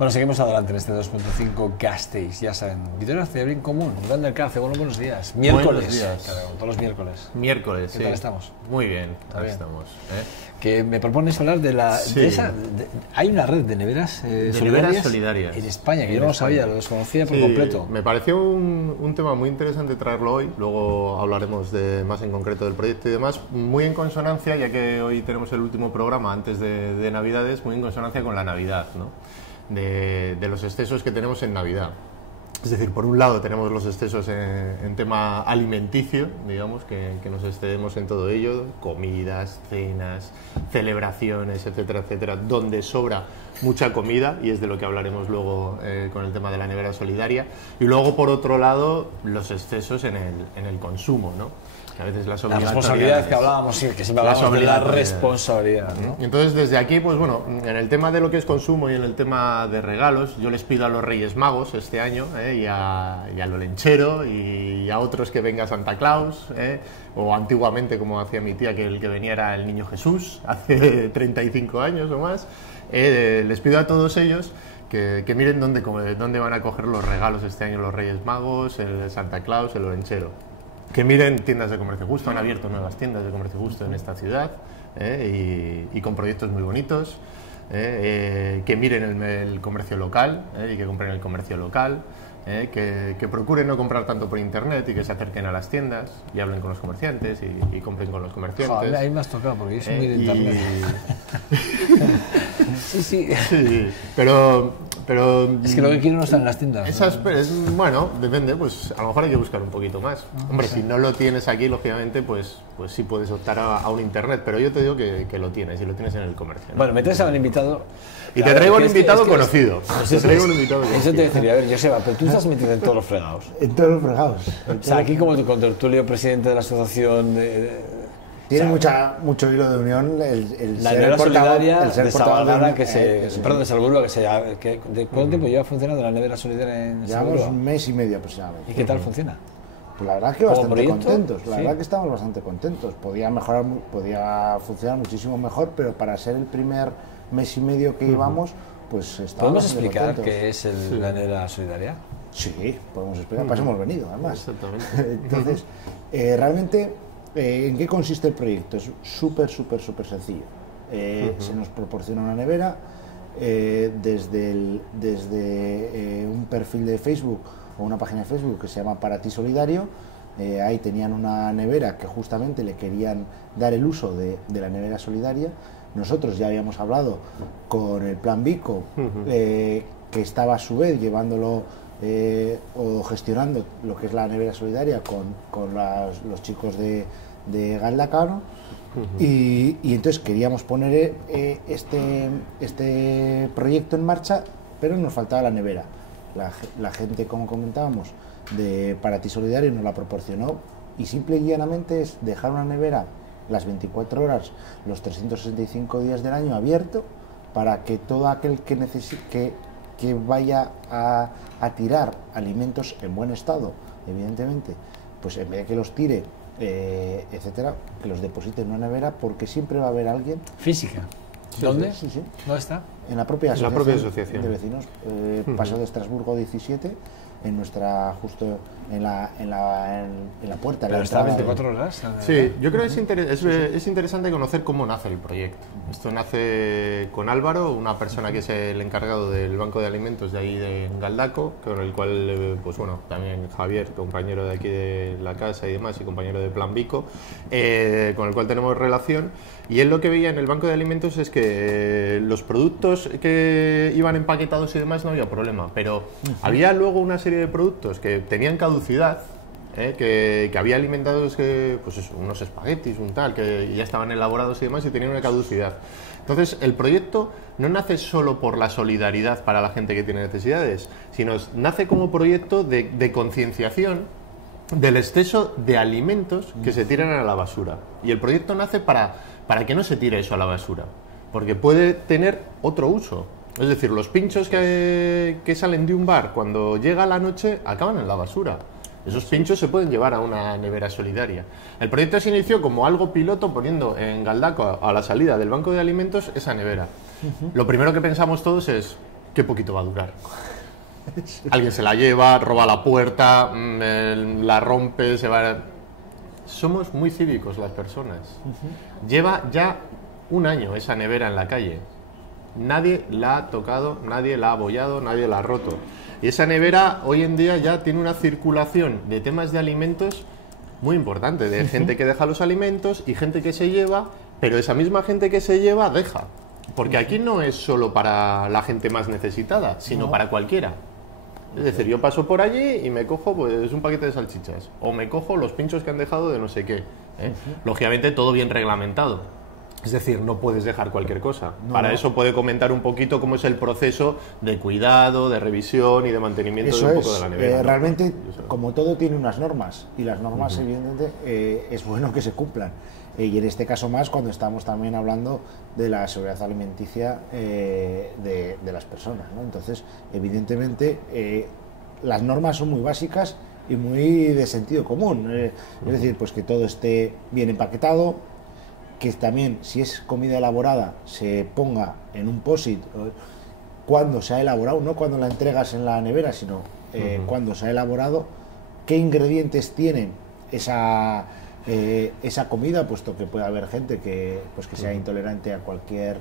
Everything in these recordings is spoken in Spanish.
Bueno, seguimos adelante en este 2.5 Gasteiz, ya saben. Vitoria Cerebrín Común, Iván del Carce, buenos días. Miércoles. Buenos días. Claro, todos los miércoles. Miércoles, ¿Qué tal estamos? Muy bien, Está bien. estamos. Que me propones hablar de la... Sí. Hay una red de neveras solidarias en España, que yo no lo sabía, lo desconocía por completo. Me pareció un tema muy interesante traerlo hoy, luego hablaremos más en concreto del proyecto y demás, muy en consonancia, ya que hoy tenemos el último programa antes de Navidades, muy en consonancia con la Navidad, ¿no? De los excesos que tenemos en Navidad. Es decir, por un lado tenemos los excesos en tema alimenticio, digamos, que nos excedemos en todo ello, comidas, cenas, celebraciones, etcétera, etcétera, donde sobra mucha comida, y es de lo que hablaremos luego con el tema de la nevera solidaria. Y luego, por otro lado, los excesos en el consumo, ¿no? A veces las responsabilidades que hablábamos, sí, que siempre hablamos de la responsabilidad, ¿no? Entonces, desde aquí, pues bueno, en el tema de lo que es consumo y en el tema de regalos, yo les pido a los Reyes Magos este año, y a Lolenchero y a otros que venga Santa Claus, o antiguamente, como hacía mi tía, que el que venía era el Niño Jesús, hace 35 años o más, les pido a todos ellos que miren dónde van a coger los regalos este año los Reyes Magos, el Santa Claus, el Lolenchero. Que miren tiendas de comercio justo, han abierto nuevas tiendas de comercio justo en esta ciudad, y con proyectos muy bonitos, que miren el comercio local, y que compren el comercio local, que procuren no comprar tanto por internet y que se acerquen a las tiendas y hablen con los comerciantes y compren con los comerciantes. Joder, ahí me has tocado porque yo soy muy de internet. Sí. Pero es que lo que quiero no está en las tiendas. Bueno, depende, pues a lo mejor hay que buscar un poquito más. Hombre, si no lo tienes aquí, lógicamente, pues sí puedes optar a un internet, pero yo te digo que lo tienes, y lo tienes en el comercio, ¿no? Bueno, me traes al invitado... Y te traigo un invitado conocido. Eso te decía, a ver, Joseba, pero tú estás metido en todos los fregados. En todos los fregados. O sea, aquí como tu contertulio, presidente de la asociación... Tiene mucho hilo de unión la nevera solidaria de Sabalgana, de Salburgo, ¿de cuánto tiempo lleva funcionando la nevera solidaria en Salburgo? Llevamos un mes y medio aproximadamente. ¿Y qué tal funciona? Pues la verdad es que bastante contentos, ¿Sí? verdad que estamos bastante contentos. Podía funcionar muchísimo mejor, pero para ser el primer mes y medio que llevamos, pues estamos. ¿Podemos explicar qué es la nevera solidaria? Sí, podemos explicar, para eso hemos venido, además. Exactamente. Entonces, realmente, ¿en qué consiste el proyecto? Es súper sencillo. Se nos proporciona una nevera desde un perfil de Facebook o una página de Facebook que se llama Para Ti Solidario. Ahí tenían una nevera que justamente le querían dar el uso de la nevera solidaria. Nosotros ya habíamos hablado con el Plan Vico, que estaba a su vez llevándolo o gestionando lo que es la nevera solidaria con los chicos de Galdacano, y entonces queríamos poner este proyecto en marcha, pero nos faltaba la nevera. La gente, como comentábamos, de Para Ti Solidario nos la proporcionó, y simple y llanamente es dejar una nevera las 24 horas, los 365 días del año abierto, para que todo aquel que necesite, que vaya a tirar alimentos en buen estado, evidentemente, pues en vez de que los tire, etcétera, que los deposite en una nevera, porque siempre va a haber alguien. ¿Física? ¿Dónde? Sí. ¿Dónde está? En la propia asociación de vecinos, Paseo de Estrasburgo 17, en nuestra, justo en la puerta. ¿Pero está 24 horas? Sí, yo creo que es interesante conocer cómo nace el proyecto. Esto nace con Álvaro, una persona que es el encargado del banco de alimentos de ahí de Galdaco, con el cual, pues bueno, también Javier, compañero de aquí de la casa y demás, y compañero de Plan Vico, con el cual tenemos relación. Y él lo que veía en el banco de alimentos es que los productos que iban empaquetados y demás no había problema, pero había luego una serie de productos que tenían caducidad, que había alimentados pues eso, unos espaguetis, un tal, que ya estaban elaborados y demás y tenían una caducidad. Entonces, el proyecto no nace solo por la solidaridad para la gente que tiene necesidades, sino nace como proyecto de concienciación del exceso de alimentos que se tiran a la basura. Y el proyecto nace para que no se tire eso a la basura, porque puede tener otro uso. Es decir, los pinchos que salen de un bar cuando llega la noche acaban en la basura. Esos pinchos se pueden llevar a una nevera solidaria. El proyecto se inició como algo piloto poniendo en Galdaco, a la salida del banco de alimentos, esa nevera. Lo primero que pensamos todos es, qué poquito va a durar. Alguien se la lleva, roba la puerta, la rompe, se va... Somos muy cívicos las personas. Lleva ya un año esa nevera en la calle. Nadie la ha tocado, nadie la ha abollado, nadie la ha roto. Y esa nevera hoy en día ya tiene una circulación de temas de alimentos muy importante, de gente que deja los alimentos y gente que se lleva, pero esa misma gente que se lleva deja. Porque aquí no es solo para la gente más necesitada, sino para cualquiera. Es decir, yo paso por allí y me cojo pues un paquete de salchichas o me cojo los pinchos que han dejado de no sé qué, ¿eh? Lógicamente todo bien reglamentado. Es decir, no puedes dejar cualquier cosa. Para eso puede comentar un poquito cómo es el proceso de cuidado, de revisión y de mantenimiento de un poco de la nevera, ¿no? Realmente, como todo tiene unas normas y las normas evidentemente es bueno que se cumplan. Y en este caso más cuando estamos también hablando de la seguridad alimenticia de las personas, ¿no? Entonces, evidentemente, las normas son muy básicas y muy de sentido común. Es decir, pues que todo esté bien empaquetado, que también, si es comida elaborada, se ponga en un POSIT cuando se ha elaborado, no cuando la entregas en la nevera, sino cuando se ha elaborado, qué ingredientes tienen esa comida, puesto que puede haber gente que sea intolerante a cualquier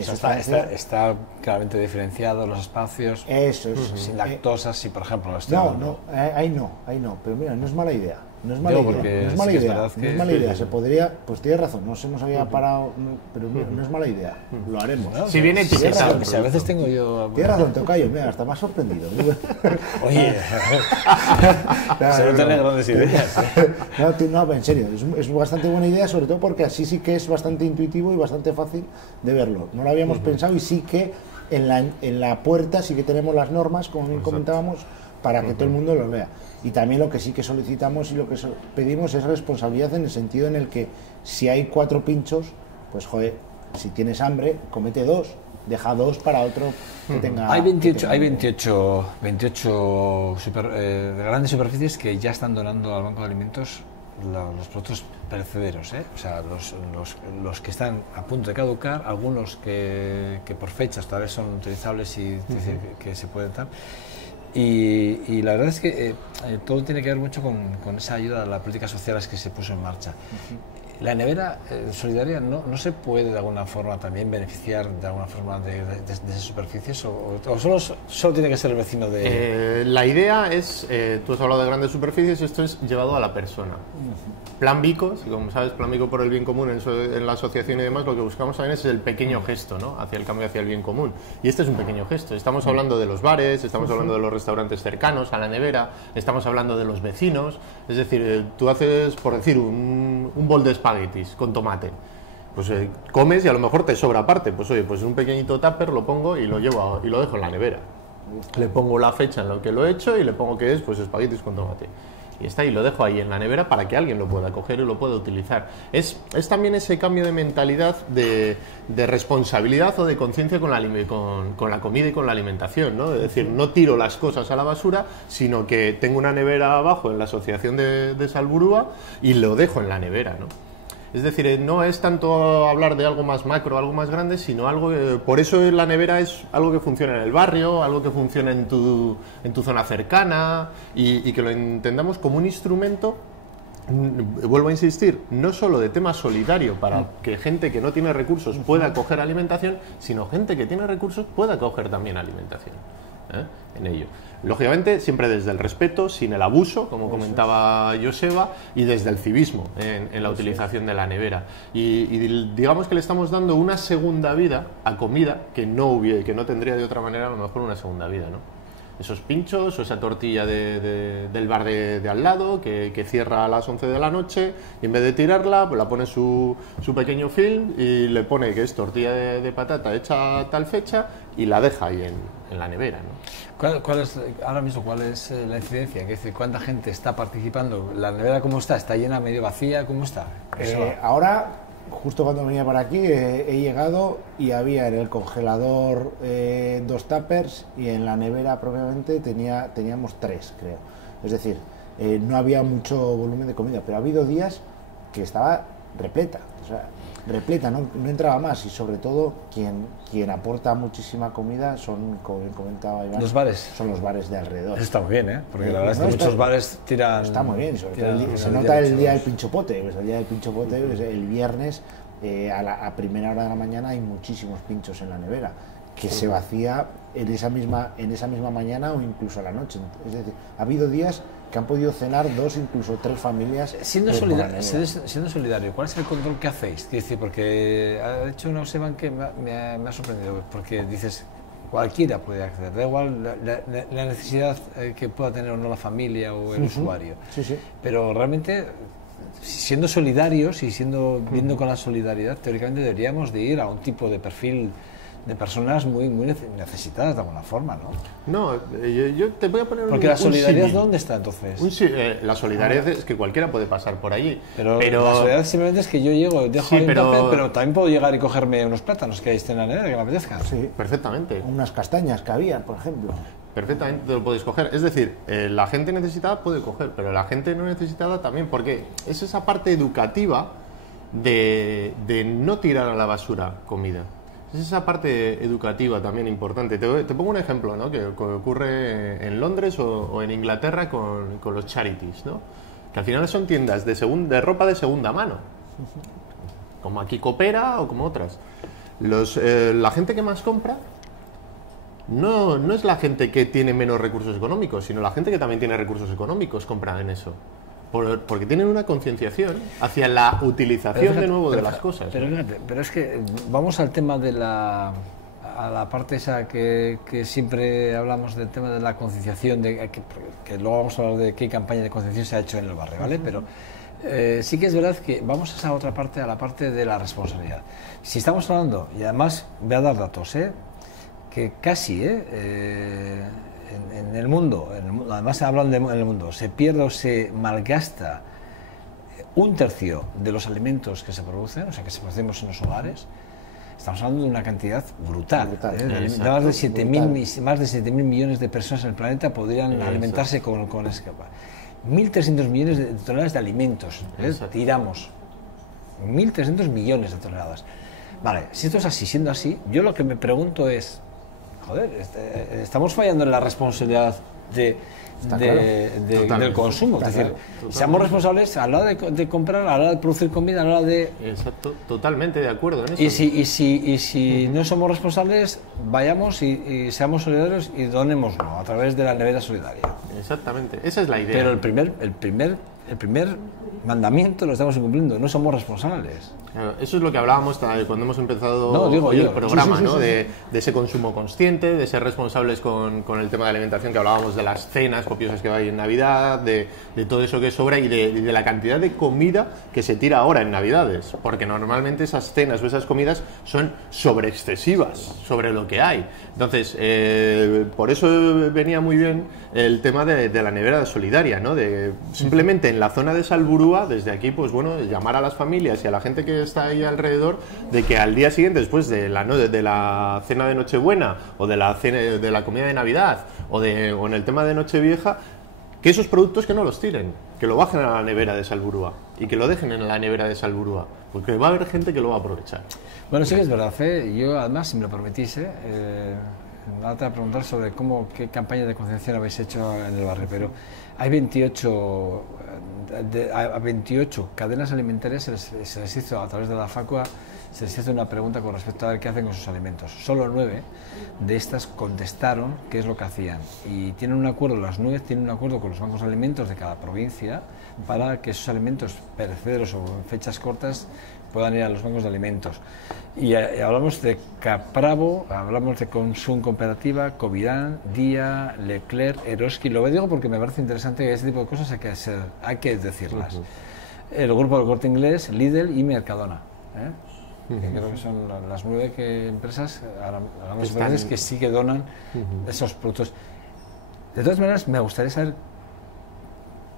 sustancia. Está claramente diferenciado los espacios. Eso es. Sin lactosa, si por ejemplo ahí no, pero mira, no es mala idea. No es mala idea, se podría, pues tienes razón, no se nos había parado, pero no es mala idea, lo haremos. Si viene etiquetado. Si a veces tengo yo... Tienes razón, Tocayo, mira, hasta más sorprendido. Oye, se no tiene grandes ideas. No, en serio, es bastante buena idea, sobre todo porque así sí que es bastante intuitivo y bastante fácil de verlo. No lo habíamos pensado y sí que en la puerta sí que tenemos las normas, como bien comentábamos, para que todo el mundo lo vea. Y también lo que sí que solicitamos y lo que pedimos es responsabilidad en el sentido en el que si hay 4 pinchos, pues joder, si tienes hambre, comete 2, deja 2 para otro que tenga... Hay 28 grandes superficies que ya están donando al Banco de Alimentos los productos perecederos, ¿eh? O sea, los que están a punto de caducar, algunos que por fechas todavía son utilizables y que se pueden dar. Y la verdad es que todo tiene que ver mucho con esa ayuda a las políticas sociales que se puso en marcha. La nevera solidaria no se puede de alguna forma también beneficiar de alguna forma de esas superficies o solo tiene que ser el vecino de... La idea es, tú has hablado de grandes superficies, esto es llevado a la persona. Plan Bicos, y como sabes, Plan Bico por el bien común en la asociación y demás, lo que buscamos también es el pequeño gesto, ¿no? Hacia el cambio hacia el bien común. Y este es un pequeño gesto. Estamos hablando de los bares, estamos hablando de los restaurantes cercanos a la nevera, estamos hablando de los vecinos. Es decir, tú haces, por decir, un bol de espaguetis con tomate. Pues comes y a lo mejor te sobra parte. Pues oye, pues un pequeñito tupper lo pongo y lo llevo y lo dejo en la nevera. Le pongo la fecha en la que lo he hecho y le pongo que es pues espaguetis con tomate. Y está ahí, lo dejo ahí en la nevera para que alguien lo pueda coger y lo pueda utilizar. Es también ese cambio de mentalidad de responsabilidad o de conciencia con la comida y con la alimentación, ¿no? Es decir, no tiro las cosas a la basura, sino que tengo una nevera abajo en la asociación de Salburua y lo dejo en la nevera, ¿no? Es decir, no es tanto hablar de algo más macro, algo más grande, sino algo... por eso la nevera es algo que funciona en el barrio, algo que funciona en tu zona cercana y que lo entendamos como un instrumento, vuelvo a insistir, no solo de tema solidario para que gente que no tiene recursos pueda coger alimentación, sino gente que tiene recursos pueda coger también alimentación, en ello. Lógicamente, siempre desde el respeto, sin el abuso, como comentaba Joseba, y desde el civismo en la utilización de la nevera. Y digamos que le estamos dando una segunda vida a comida que no tendría de otra manera a lo mejor una segunda vida, ¿no? Esos pinchos o esa tortilla del bar de al lado que cierra a las 11 de la noche y en vez de tirarla, pues la pone su pequeño film y le pone que es tortilla de patata hecha a tal fecha y la deja ahí en la nevera, ¿no? ¿Cuál es ahora mismo cuál es la incidencia? Es decir, ¿cuánta gente está participando? ¿La nevera cómo está? ¿Está llena, medio vacía? ¿Cómo está? Ahora, justo cuando venía para aquí, he llegado y había en el congelador 2 tuppers y en la nevera propiamente teníamos 3, creo. Es decir, no había mucho volumen de comida, pero ha habido días que estaba repleta. O sea, repleta, no entraba más, y sobre todo quien aporta muchísima comida son, como comentaba Iván, los bares. son los bares de alrededor. Eso está muy bien, porque la verdad es que No, muchos bares tiran... Está muy bien, sobre todo se nota el día del pinchopote, pues el día del pinchopote, pues el viernes a primera hora de la mañana hay muchísimos pinchos en la nevera, que se vacía en esa misma mañana o incluso a la noche. Es decir, ha habido días que han podido cenar 2, incluso 3 familias. Siendo solidario, ¿cuál es el control que hacéis? Quiero decir, porque ha hecho una observación que me ha sorprendido, porque dices, cualquiera puede acceder, da igual la necesidad que pueda tener o no la familia o el usuario. Sí, sí. Pero realmente, siendo solidarios y viendo con la solidaridad, teóricamente deberíamos de ir a un tipo de perfil de personas muy necesitadas de alguna forma, ¿no? No, yo te voy a poner porque la solidaridad, ¿dónde está entonces? La solidaridad es que cualquiera puede pasar por allí. Pero la solidaridad simplemente es que yo llego, dejo ahí un tupper, pero también puedo llegar y cogerme unos plátanos que estén en la nevera, que me apetezcan. Sí, perfectamente. Unas castañas que había, por ejemplo. Perfectamente te lo puedes coger. Es decir, la gente necesitada puede coger, pero la gente no necesitada también, porque es esa parte educativa de no tirar a la basura comida. Es esa parte educativa también importante. Te pongo un ejemplo, ¿no? que ocurre en Londres o en Inglaterra con los charities, ¿no? Que al final son tiendas de ropa de segunda mano, como aquí Coopera o como otras. La gente que más compra no es la gente que tiene menos recursos económicos, sino la gente que también tiene recursos económicos compra en eso. Porque tienen una concienciación hacia la utilización de nuevo de las cosas. Pero es que vamos al tema de a la parte esa que siempre hablamos del tema de la concienciación, que luego vamos a hablar de qué campaña de concienciación se ha hecho en el barrio, ¿vale? Pero sí que es verdad que vamos a esa otra parte, a la parte de la responsabilidad. Si estamos hablando, y además voy a dar datos, que casi, en el mundo, además hablan en el mundo, se pierde o se malgasta 1/3 de los alimentos que se producen, o sea, que se producimos en los hogares. Estamos hablando de una cantidad brutal. Más de 7.000 millones de personas en el planeta podrían alimentarse con ese capa. 1.300 millones de toneladas de alimentos. Tiramos 1.300 millones de toneladas. Vale, si esto es así, siendo así, yo lo que me pregunto es, joder, estamos fallando en la responsabilidad del consumo. Es decir, seamos responsables a la hora de comprar, a la hora de producir comida, a la hora de... Exacto, totalmente de acuerdo en eso. Y si no somos responsables, vayamos y seamos solidarios y donémoslo a través de la nevera solidaria. Exactamente, esa es la idea. Pero el primer mandamiento lo estamos incumpliendo, no somos responsables. Eso es lo que hablábamos cuando hemos empezado el programa, ¿no? De ese consumo consciente, de ser responsables con el tema de alimentación, que hablábamos de las cenas copiosas que hay en Navidad, de todo eso que sobra y de la cantidad de comida que se tira ahora en Navidades, porque normalmente esas cenas o esas comidas son sobreexcesivas sobre lo que hay. Entonces, por eso venía muy bien el tema de la nevera solidaria, ¿no? De simplemente en la zona de Salburúa, desde aquí, pues bueno, llamar a las familias y a la gente que está ahí alrededor, de que al día siguiente, después de la cena de Nochebuena o de la comida de Navidad o en el tema de Nochevieja, que esos productos que no los tiren, que lo bajen a la nevera de Salburúa y que lo dejen en la nevera de Salburúa, porque va a haber gente que lo va a aprovechar. Bueno, sí que es verdad, yo además, si me lo permitís, me voy a preguntar sobre qué campaña de concienciación habéis hecho en el barrio, pero hay 28 cadenas alimentarias, se les hizo a través de la Facua, se les hizo una pregunta con respecto a ver qué hacen con sus alimentos. Solo 9 de estas contestaron qué es lo que hacían, y tienen un acuerdo, las 9 tienen un acuerdo con los bancos de alimentos de cada provincia para que esos alimentos perecederos o en fechas cortas puedan ir a los bancos de alimentos. Y hablamos de Capravo, hablamos de Consum Cooperativa, Covirán, Día, Leclerc, Eroski. Lo digo porque me parece interesante que ese tipo de cosas hay que decirlas. El grupo del Corte Inglés, Lidl y Mercadona. Que creo que son las 9 empresas, hablamos que sí que donan esos productos. De todas maneras, me gustaría saber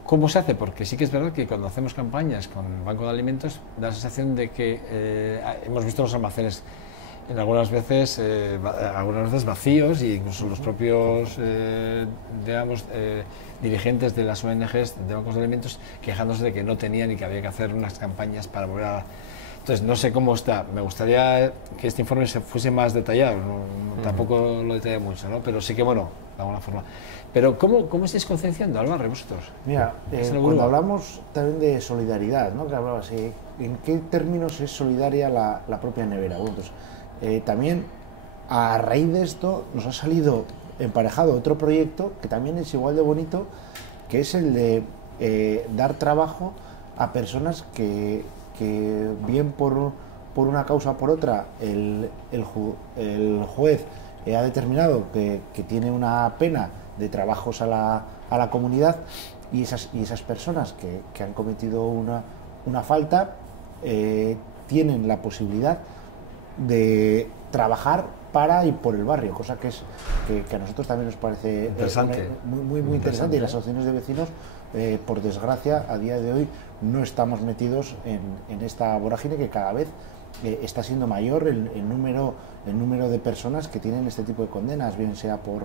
cómo se hace, porque sí que es verdad que cuando hacemos campañas con el Banco de Alimentos da la sensación de que hemos visto los almacenes algunas veces vacíos, y incluso los propios dirigentes de las ONGs de bancos de alimentos quejándose de que no tenían y que había que hacer unas campañas para volver a... Entonces, no sé cómo está. Me gustaría que este informe fuese más detallado. Tampoco lo detalla mucho, ¿no? Pero sí que, bueno, de alguna forma. Pero, ¿cómo estáis concienciando al barrio vosotros? Mira, cuando hablamos también de solidaridad, ¿no? Que hablabas, ¿en qué términos es solidaria la propia nevera? Bueno, pues, también, a raíz de esto, nos ha salido emparejado otro proyecto que también es igual de bonito, que es el de dar trabajo a personas que bien por una causa o por otra el juez ha determinado que tiene una pena de trabajos a la comunidad, y esas personas que han cometido una falta tienen la posibilidad de trabajar para y por el barrio, cosa que a nosotros también nos parece interesante. Muy interesante, y las asociaciones de vecinos, por desgracia, a día de hoy no estamos metidos en esta vorágine que cada vez está siendo mayor el número de personas que tienen este tipo de condenas, bien sea por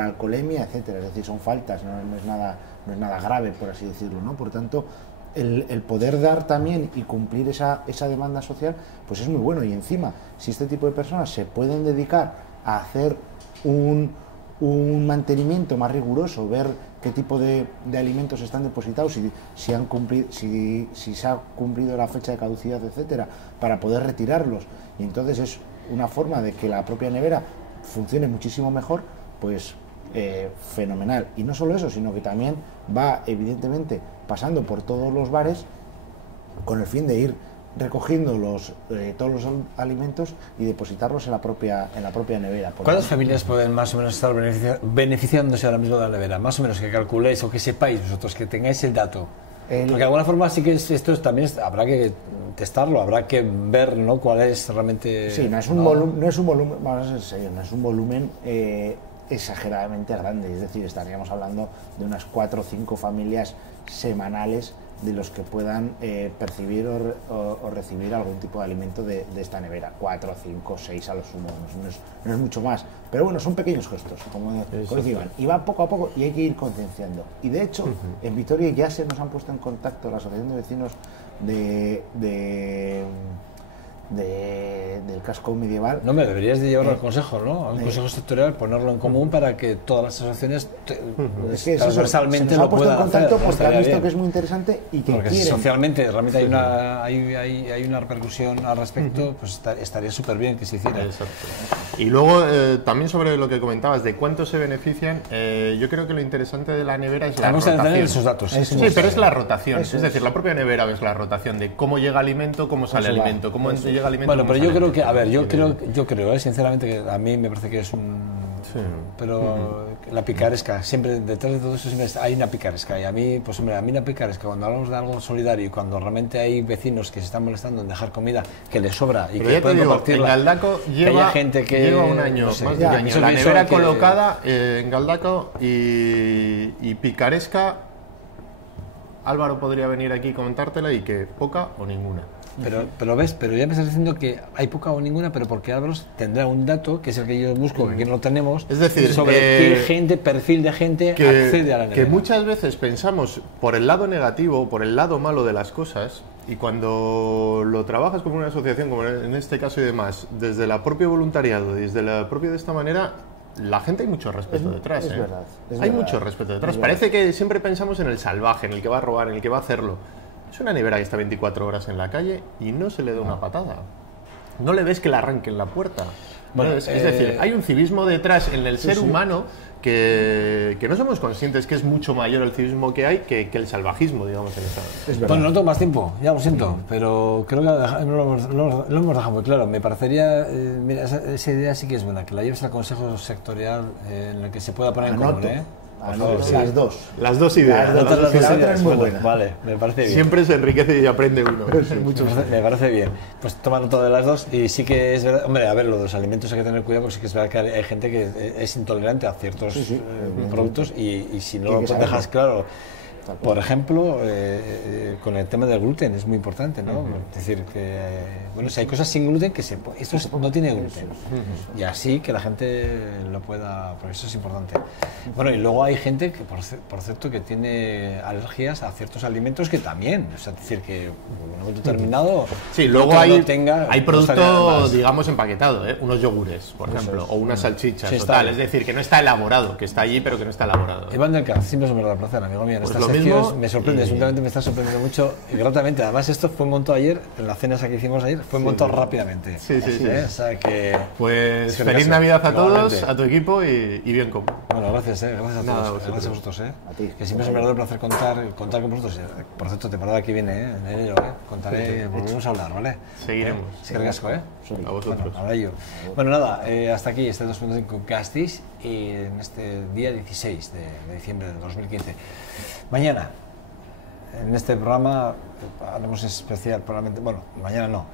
alcoholemia, etcétera. Es decir, son faltas, no es nada grave, por así decirlo, ¿no? Por tanto, el poder dar también y cumplir esa demanda social, pues es muy bueno. Y encima, si este tipo de personas se pueden dedicar a hacer un mantenimiento más riguroso, ver qué tipo de alimentos están depositados, si se ha cumplido la fecha de caducidad, etcétera, para poder retirarlos, y entonces es una forma de que la propia nevera funcione muchísimo mejor, pues fenomenal. Y no solo eso, sino que también va, evidentemente, pasando por todos los bares con el fin de ir recogiendo todos los alimentos y depositarlos en la propia nevera. ¿Cuántas familias pueden más o menos estar beneficiándose ahora mismo de la nevera? Más o menos, que calculéis o que sepáis vosotros, que tengáis el dato. Porque de alguna forma sí que esto también habrá que testarlo, habrá que ver, ¿no?, cuál es realmente... Sí, no es un volumen, vamos a ser serios, no es un volumen exageradamente grande, es decir, estaríamos hablando de unas 4 o 5 familias semanales de los que puedan percibir o recibir algún tipo de alimento de esta nevera. 4, 5, 6 a lo sumo, no es mucho más, pero bueno, son pequeños gestos, como decían, y va poco a poco y hay que ir concienciando. Y de hecho, en Vitoria ya se nos han puesto en contacto la Asociación de Vecinos del casco medieval. No, me deberías de llevarlo al consejo, ¿no? A un consejo sectorial, ponerlo en común para que todas las asociaciones transversalmente lo puedan hacer. Se nos ha puesto en contacto porque han visto que es muy interesante y que porque quieren. Socialmente realmente hay una repercusión al respecto, pues estaría súper bien que se hiciera. Exacto. Y luego también sobre lo que comentabas de cuánto se benefician, yo creo que lo interesante de la nevera es la rotación. Tener esos datos. Sí, pero es la rotación. Es decir, la propia nevera ves la rotación de cómo llega alimento, cómo sale alimento, cómo llega alimento. Bueno, pero yo creo que, a ver, yo creo, sinceramente, que a mí me parece que es un... Sí. Pero la picaresca, siempre, detrás de todo eso siempre hay una picaresca. Y a mí, pues hombre, la picaresca, cuando hablamos de algo solidario y cuando realmente hay vecinos que se están molestando en dejar comida que les sobra y pero que pueden compartirla. En Galdaco lleva un año, no sé, más de un año. La nevera colocada en Galdaco y picaresca. Álvaro podría venir aquí y comentártela y que poca o ninguna. Pero ya me estás diciendo que hay poca o ninguna, pero porque Álvaro tendrá un dato, que es el que yo busco, que aquí no lo tenemos, es decir, sobre qué gente, perfil de gente accede a la nevera. Que muchas veces pensamos por el lado negativo, por el lado malo de las cosas, y cuando lo trabajas como una asociación, como en este caso y demás, desde la propia voluntariado, desde la propia de esta manera, la gente hay mucho respeto detrás. Es verdad. Hay mucho respeto detrás. Parece que siempre pensamos en el salvaje, en el que va a robar, en el que va a hacerlo. Es una nevera que está 24 horas en la calle y no se le da una patada. No le ves que le arranquen la puerta. Bueno, es decir, hay un civismo detrás en el ser humano que no somos conscientes que es mucho mayor el civismo que hay que el salvajismo, digamos, en esta. Bueno, no tengo más tiempo, ya lo siento, pero creo que lo hemos dejado muy claro. Me parecería, mira, esa idea sí que es buena, que la lleves al consejo sectorial en el que se pueda poner en común, Las dos. Las dos ideas. La otra es muy buena. Vale, me parece bien. Siempre se enriquece y aprende uno. Me parece bien. Pues toma nota de las dos y sí que es verdad. Hombre, a ver, lo de los alimentos hay que tener cuidado porque sí que es verdad que hay gente que es intolerante a ciertos productos y si no lo dejas claro Por ejemplo, con el tema del gluten es muy importante, ¿no? Es decir, que bueno, si hay cosas sin gluten, que esto no tiene gluten. Y así que la gente lo pueda, por eso es importante. Bueno, y luego hay gente que, por cierto, que tiene alergias a ciertos alimentos que también, o sea, es decir, que en un momento determinado... Sí, luego no hay estaría producto, más. digamos, empaquetado, unos yogures, por ejemplo, o unas salchichas, Sí, o tal. Es decir, que no está elaborado, que está allí, pero que no está elaborado. Iván del Caz, siempre es un verdadero placer, amigo mío. En Pues estas lo mismo, secciones me sorprende, últimamente me está sorprendiendo mucho y gratamente. Además, esto fue montado ayer, en la cena esa que hicimos ayer, fue montado rápidamente. Sí, sí, sí. O sea que... Pues es que feliz caso, Navidad a todos, igualmente. a tu equipo y bien común. Bueno, gracias, gracias a Nada, todos, vosotros. gracias a vosotros, A ti. que siempre es un verdadero placer contar con vosotros. Por cierto, temporada que viene, en enero, contaré, volveremos a hablar, ¿vale? Seguiremos. Es que ricasco, A vosotros. Bueno, ahora yo. Bueno, nada, hasta aquí este 2.5 Castis y en este día 16 de diciembre de 2015. Mañana, en este programa, haremos especial, probablemente, bueno, mañana no,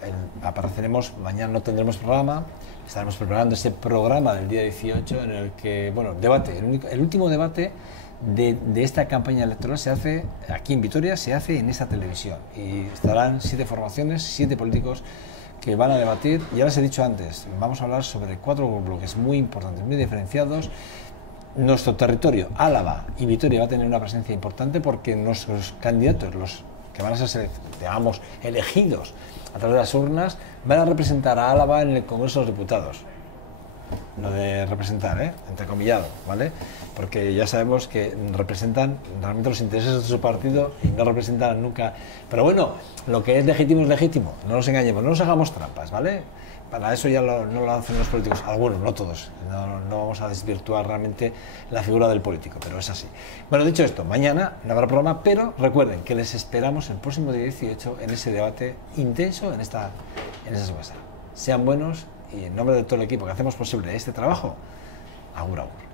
apareceremos, mañana no tendremos programa, estaremos preparando ese programa del día 18 en el que, bueno, debate, el último debate de esta campaña electoral se hace aquí en Vitoria, se hace en esta televisión y estarán 7 formaciones, 7 políticos que van a debatir. Ya les he dicho antes, vamos a hablar sobre 4 bloques muy importantes, muy diferenciados. Nuestro territorio, Álava y Vitoria, va a tener una presencia importante porque nuestros candidatos, los que van a ser, digamos, elegidos a través de las urnas, van a representar a Álava en el Congreso de los Diputados. Lo de representar, entrecomillado, ¿vale? Porque ya sabemos que representan realmente los intereses de su partido y no representan nunca. Pero bueno, lo que es legítimo, no nos engañemos, no nos hagamos trampas, ¿vale? Para eso ya no lo hacen los políticos, algunos, no todos. No vamos a desvirtuar realmente la figura del político, pero es así. Bueno, dicho esto, mañana no habrá programa, pero recuerden que les esperamos el próximo día 18 en ese debate intenso en esa subasta. Sean buenos y en nombre de todo el equipo que hacemos posible este trabajo, agur, agur.